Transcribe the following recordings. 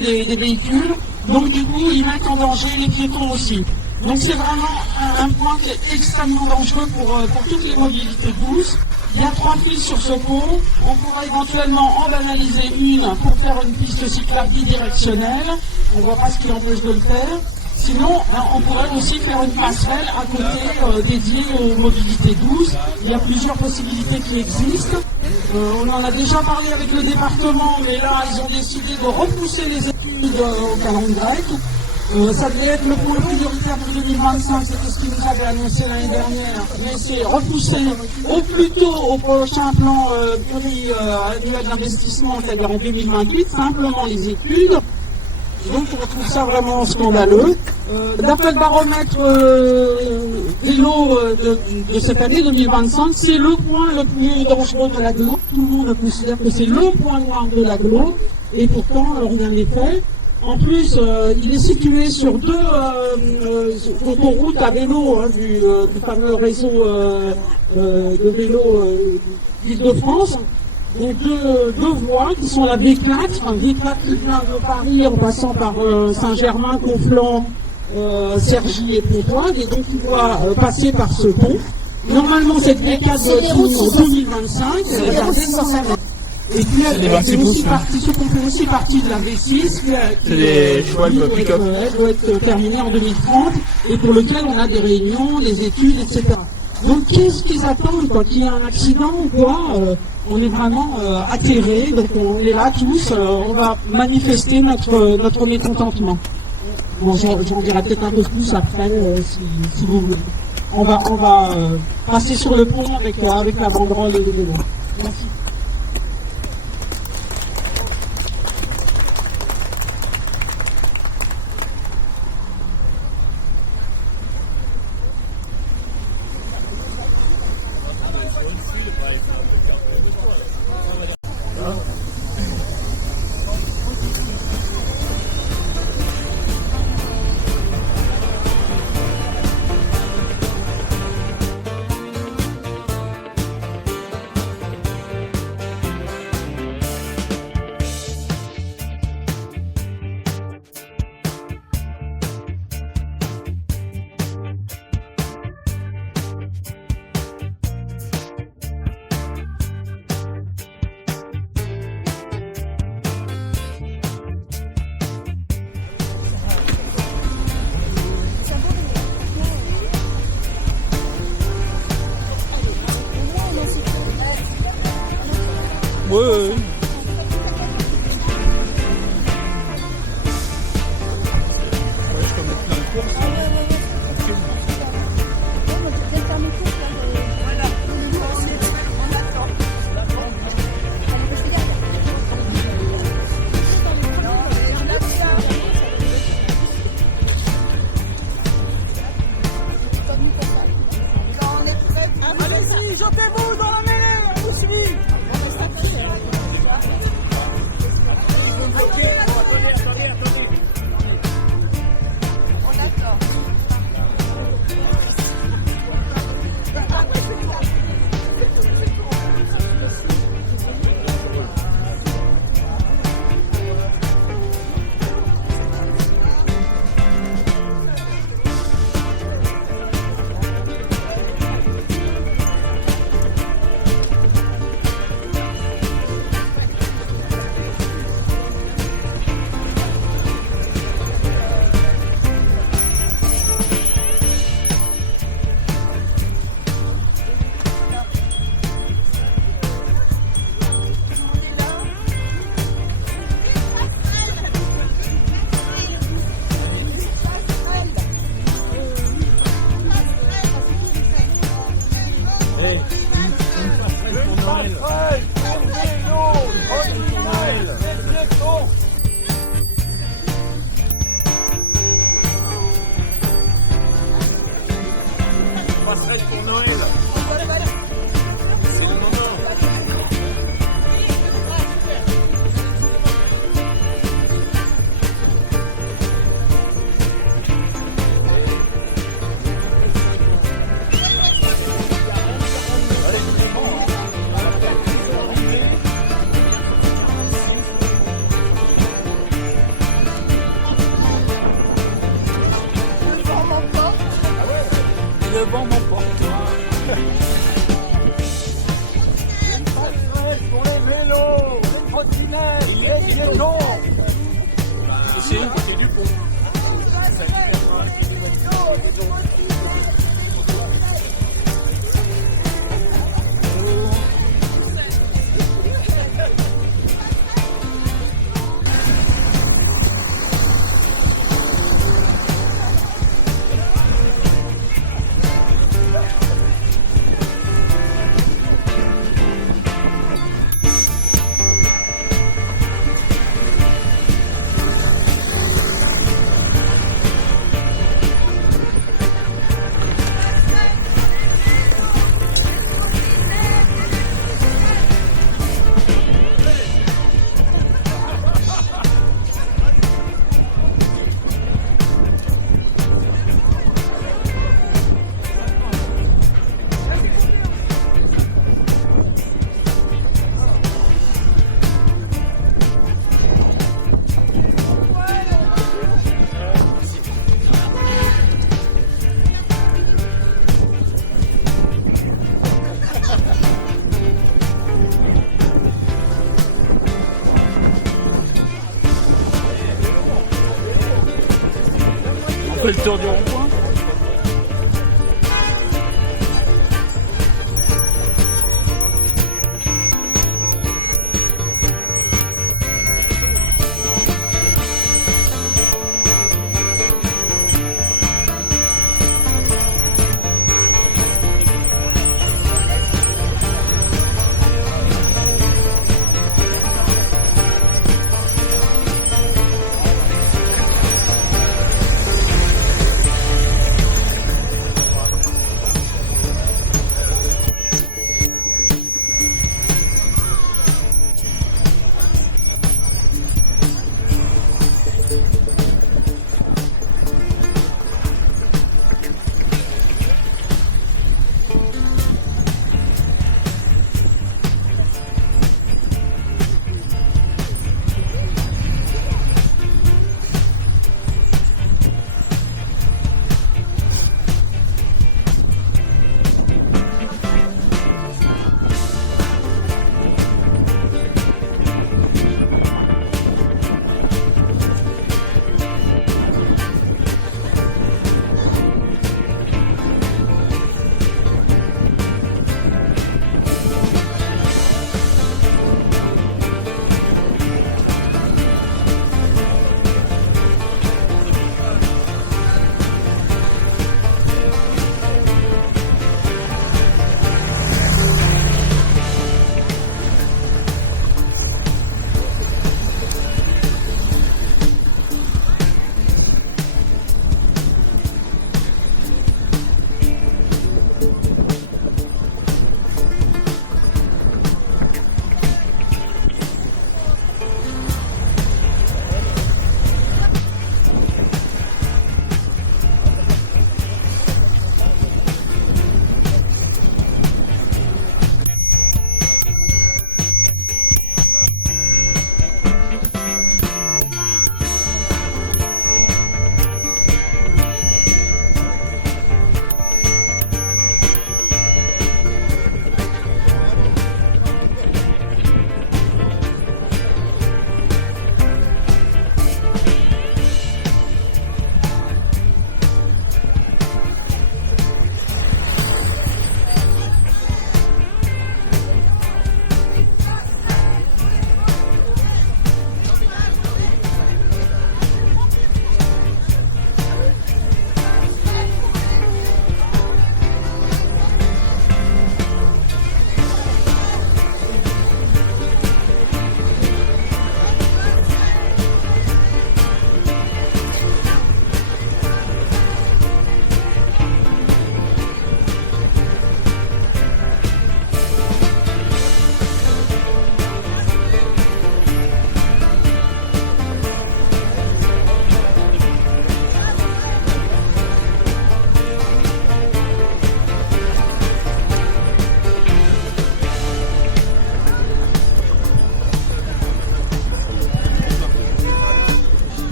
des véhicules. Donc du coup, ils mettent en danger les piétons aussi. Donc c'est vraiment un point qui est extrêmement dangereux pour toutes les mobilités douces. Il y a 3 fils sur ce pont. On pourra éventuellement en banaliser une pour faire une piste cyclable bidirectionnelle. On ne voit pas ce qui empêche de le faire. Sinon, on pourrait aussi faire une passerelle à côté dédiée aux mobilités douces. Il y a plusieurs possibilités qui existent. On en a déjà parlé avec le département, mais là, ils ont décidé de repousser les études au calendrier grec. Ça devait être le point prioritaire pour 2025, c'était ce qu'ils nous avaient annoncé l'année dernière, mais c'est repoussé au plus tôt au prochain plan pluriannuel d'investissement, c'est-à-dire en 2028, simplement les études. Donc on trouve ça vraiment scandaleux. D'après le baromètre vélo de cette année 2025, c'est le point le plus dangereux de l'agglo. Tout le monde considère que c'est le point noir de l'agglo, et pourtant rien n'est fait. En plus, il est situé sur 2 autoroutes à vélo du fameux réseau de vélo d'Île-de-France. Donc deux voies qui sont la V4, V4 qui vient de Paris en passant par Saint-Germain, Conflans, Cergy et Pontoise, et donc il doit passer par ce pont. Normalement, cette V4 doit être finie en 2025. Et puis elle fait aussi partie de la V6 elle doit être terminée en 2030 et pour lequel on a des réunions, des études, etc. Donc qu'est-ce qu'ils attendent quand il y a un accident ou quoi on est vraiment atterrés, donc on est là tous, on va manifester notre mécontentement. Bon, j'en dirai peut-être un peu plus après si vous voulez. On va passer sur le pont avec la banderole et les vélos. Merci. Ouais. Allez-y, jetez-vous dans la mêlée, on vous suit. On fait le tour du rond-point.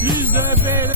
Plus de vélo.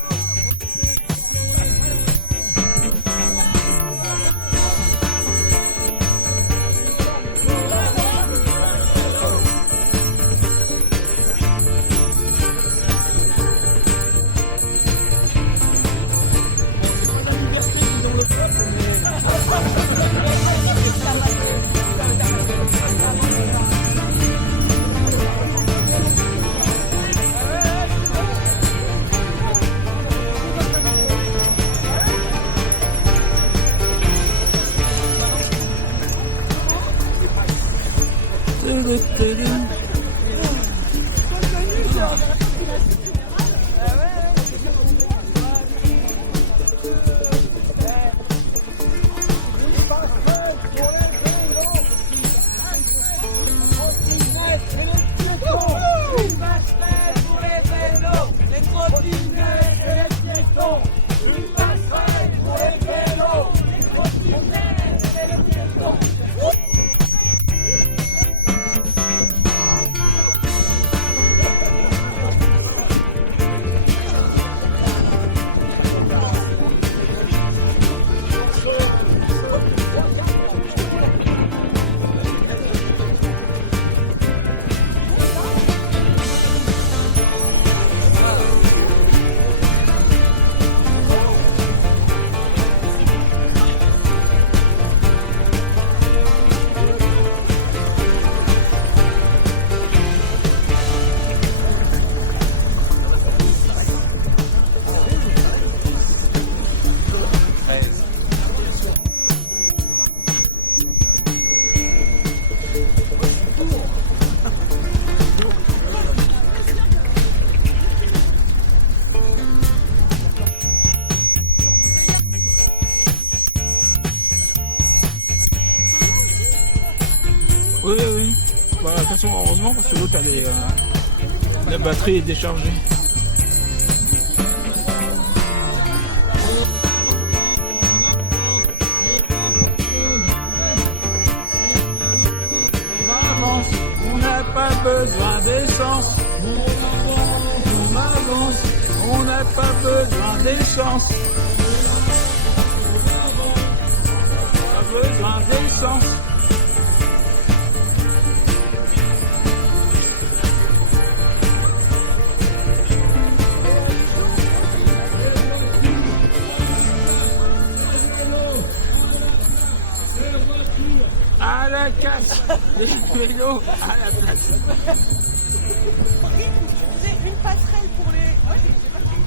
Oui, oui. Bah, de toute façon, heureusement, parce que l'autre, la batterie est déchargée. On avance, on n'a pas besoin d'essence. On avance, on n'a pas besoin d'essence. Pas besoin d'essence. À la casse, les vélos à la place. Une passerelle pour les... Oh, j'ai pas fait.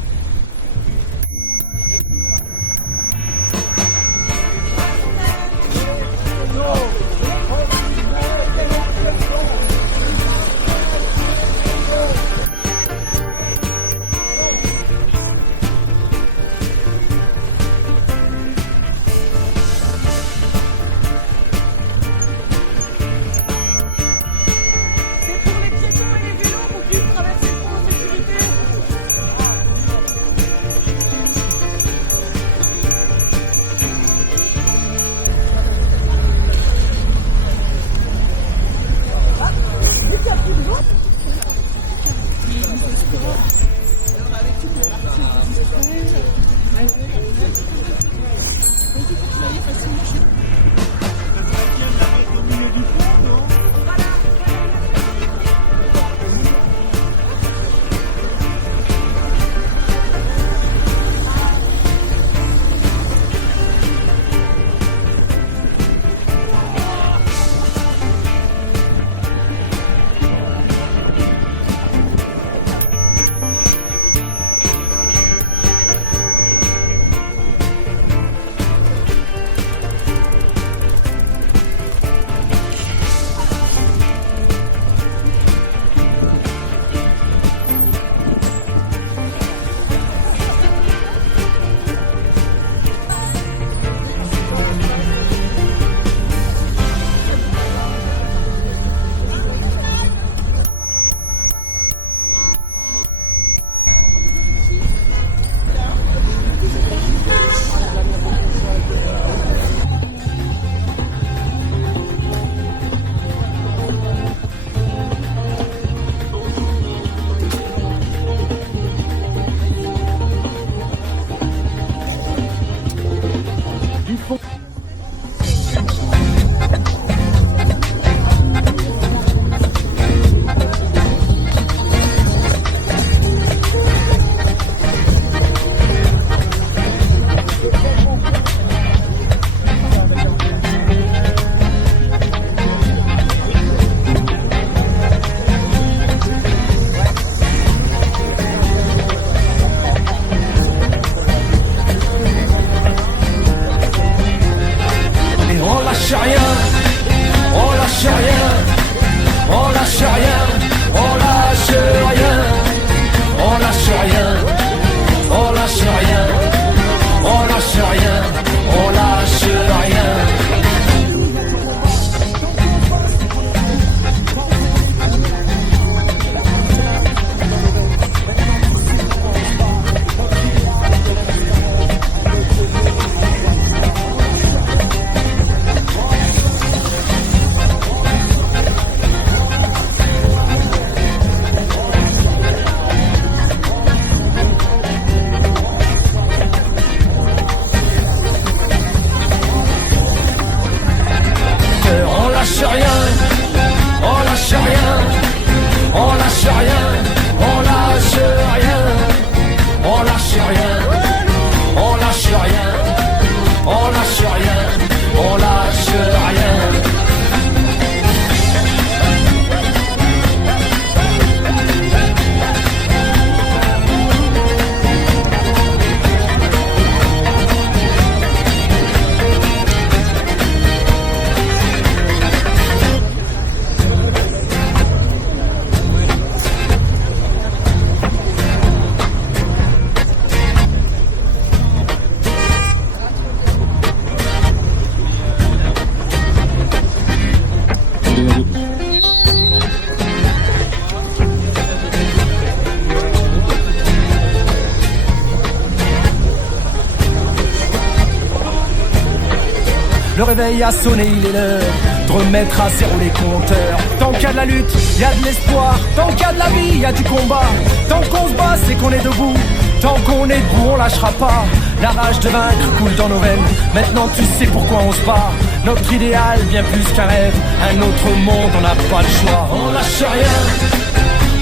Le réveil a sonné, il est l'heure de remettre à zéro les compteurs. Tant qu'il y a de la lutte, il y a de l'espoir. Tant qu'il y a de la vie, il y a du combat. Tant qu'on se bat, c'est qu'on est debout. Tant qu'on est debout, on lâchera pas. La rage de vaincre coule dans nos veines. Maintenant tu sais pourquoi on se bat. Notre idéal, bien plus qu'un rêve. Un autre monde, on n'a pas le choix. On lâche rien,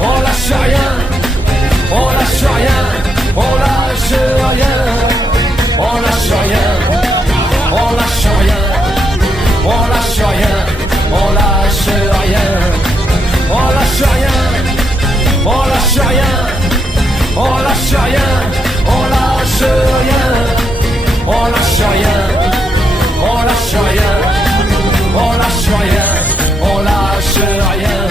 on lâche rien. On lâche rien, on lâche rien. On lâche rien, on lâche rien. On lâche rien, on lâche rien. On lâche rien, on lâche rien. On lâche rien, on lâche rien. On lâche rien, on lâche rien. On lâche rien, on lâche rien.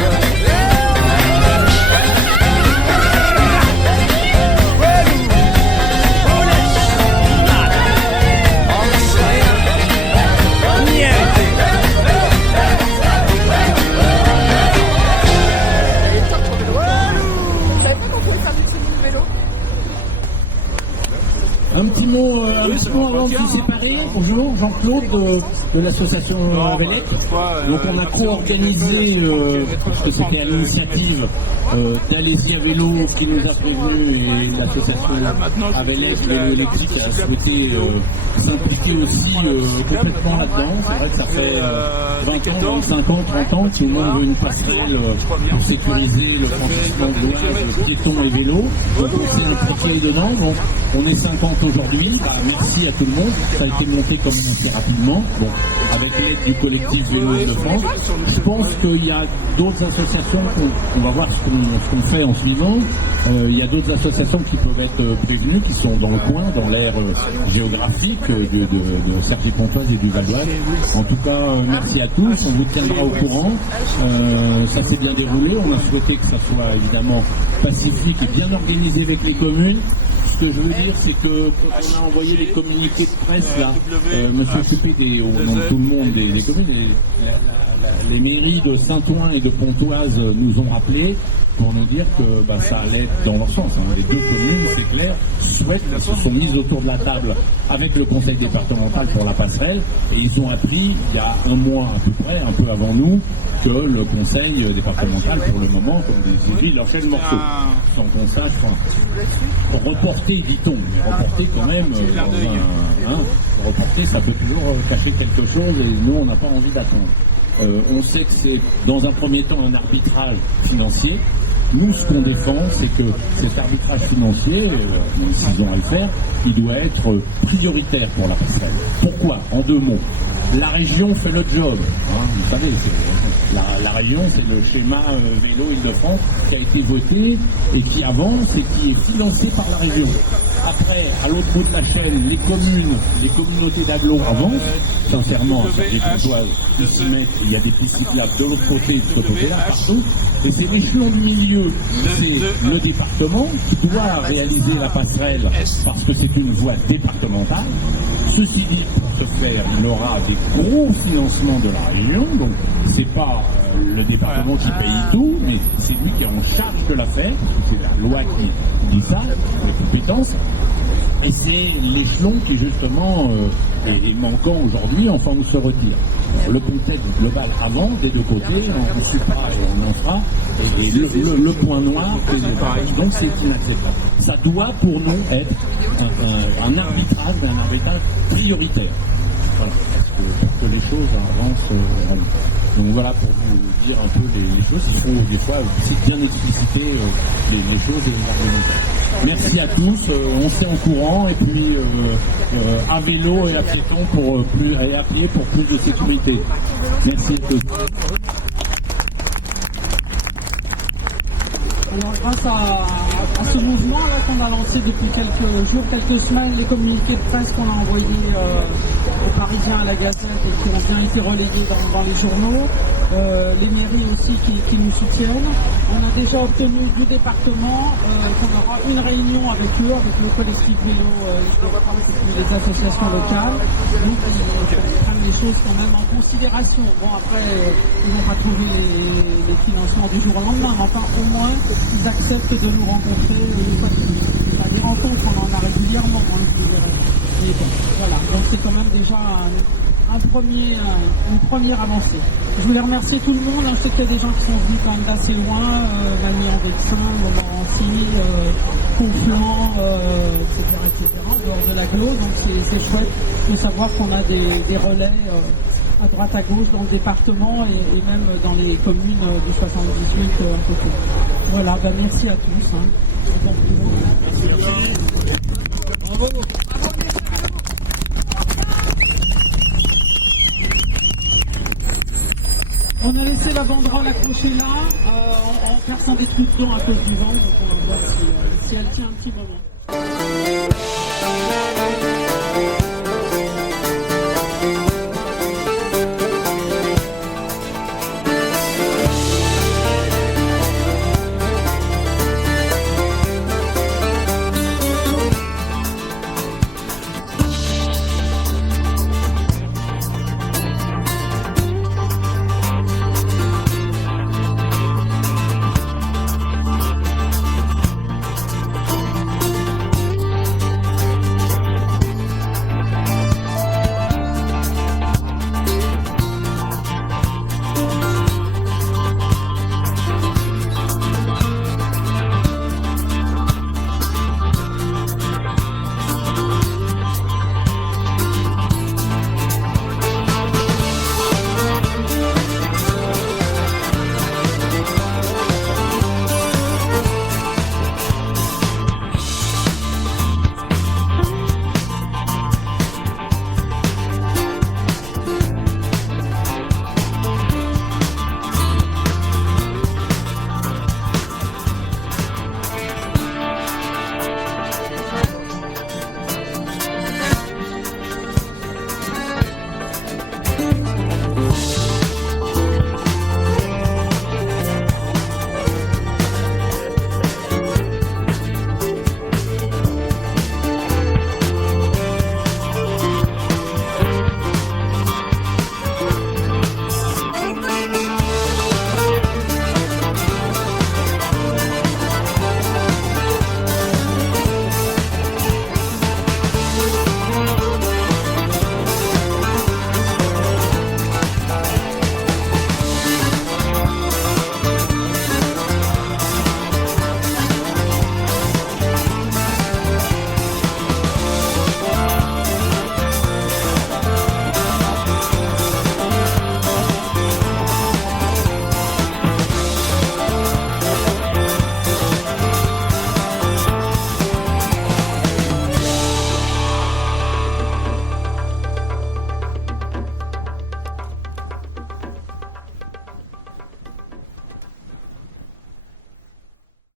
Un petit mot avant de se séparer. Bonjour, Jean-Claude de l'association Avelec. Donc on a co-organisé, parce que c'était à l'initiative d'Alésia Vélo qui nous a prévenu et l'association Avelec Vélo électrique a souhaité s'impliquer aussi complètement là-dedans. C'est vrai que ça fait 20 ans, 25 ans, 30 ans qu'on ouvre une passerelle pour sécuriser le franchissement de voies piétons et vélos. Donc on s'est impliqué dedans. Donc on est 50 aujourd'hui. Merci à tout le monde. Ça a été monté comme assez rapidement. Bon, avec l'aide du collectif Vélo de France. Je pense qu'il y a d'autres associations, on va voir ce qu'on fait en suivant. Il y a d'autres associations qui peuvent être prévenues, qui sont dans le coin, dans l'aire géographique de Cergy-Pontoise et du Val d'Oise. En tout cas, merci à tous. On vous tiendra au courant. Ça s'est bien déroulé. On a souhaité que ça soit évidemment pacifique et bien organisé avec les communes. Ce que je veux dire, c'est que quand on a envoyé les communiqués de presse, là, monsieur Coupé, au nom de tout le monde des communes, les mairies de Saint-Ouen et de Pontoise nous ont rappelé pour nous dire que ça allait dans leur sens. Les deux communes, c'est clair, se sont mises autour de la table avec le conseil départemental pour la passerelle et ils ont appris il y a un mois à peu près, un peu avant nous, que le conseil départemental, pour le moment, comme des élus, il leur fait le morceau. S'en consacre, reporter, dit-on, mais reporter quand même, reporter, ça peut toujours cacher quelque chose et nous, on n'a pas envie d'attendre. On sait que c'est, dans un premier temps, un arbitrage financier. Nous, ce qu'on défend, c'est que cet arbitrage financier, même s'ils ont à le faire, il doit être prioritaire pour la passerelle. Pourquoi? En deux mots. La région fait le job. Vous savez, la région, c'est le schéma vélo Île-de-France qui a été voté et qui avance et qui est financé par la région. Après, à l'autre bout de la chaîne, les communes, les communautés d'agglo avancent. Sincèrement, il y a des pistes cyclables de l'autre côté, de ce côté-là, partout. Et c'est l'échelon de milieu, c'est le département qui doit réaliser la passerelle parce que c'est une voie départementale. Ceci dit, pour ce faire, il aura des gros financements de la région, donc c'est pas le département qui paye tout, mais c'est lui qui est en charge de l'affaire, c'est la loi qui dit ça, les compétences. Et c'est l'échelon qui justement est manquant aujourd'hui, enfin on se retire. Alors, le contexte global avant, des deux côtés, on ne suit pas et on en fera. Et le point noir, donc c'est inacceptable. Ça doit pour nous être un arbitrage prioritaire. Voilà, parce que les choses avancent. Donc voilà pour vous dire un peu les choses. Il faut des fois bien expliciter les choses et les arguments. Merci à tous, on s'est en courant et puis à vélo et à piéton et à pied pour plus de sécurité. Merci à tous. Alors grâce à ce mouvement-là qu'on a lancé depuis quelques jours, quelques semaines, les communiqués de presse qu'on a envoyés aux Parisiens, à la Gazette et qui ont bien été relayés dans les journaux, les mairies aussi qui nous soutiennent. On a déjà obtenu du département qu'on aura une réunion avec eux, avec le collectif vélo et les associations locales. Donc ils prennent les choses quand même en considération. Bon après, ils n'ont pas trouvé les financements du jour au lendemain, mais enfin au moins ils acceptent de nous rencontrer une fois de plus. Des rencontres, on en a régulièrement, je dirais. Et bon, voilà, donc c'est quand même déjà une première avancée. Je voulais remercier tout le monde. Je sais qu'il y a des gens qui sont venus quand même d'assez loin, Magny-en-Vexin, Montmorency, Conflans, etc., en dehors de l'agglo. Donc c'est chouette de savoir qu'on a des relais à droite à gauche dans le département et même dans les communes du 78 à côté. Voilà, merci à tous. Bravo. On a laissé la banderole accrochée là, en perçant des trucs blancs à cause du vent, donc on va voir si elle tient un petit moment.